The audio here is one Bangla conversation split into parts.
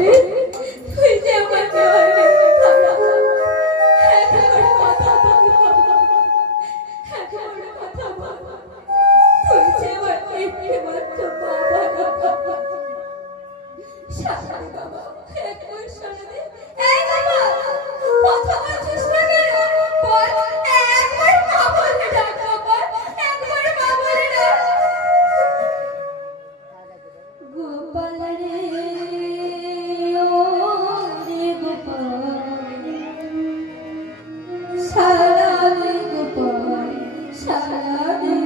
করে তুই যে আমাকে অনেক খারাপ একবার কথা বল একবার কথা বল তুই যে আমার একমাত্র বাবা শাশুড়ি বাবা একবার শোনা দে এই বাবা কথা বলছিস না কেন বল একবার মা বলে ডাক বাবা একবার মা বলে ডাক গোপাল রে ও রে গোপাল সারা রে গোপাল সারা রে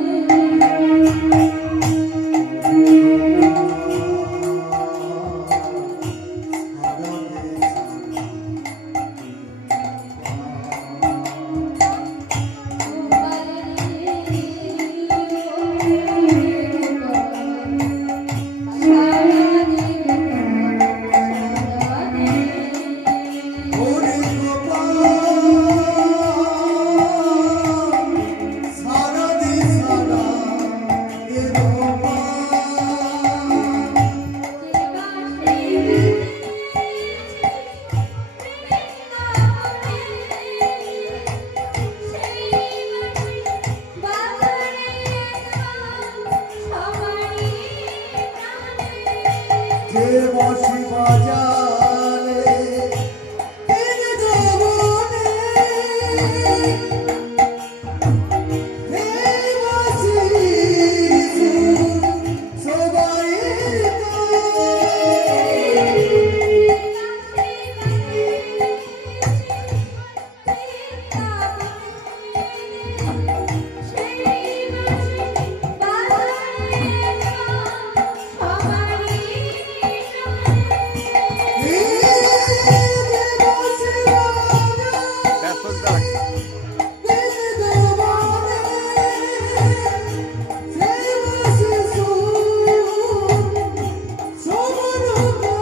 Oh,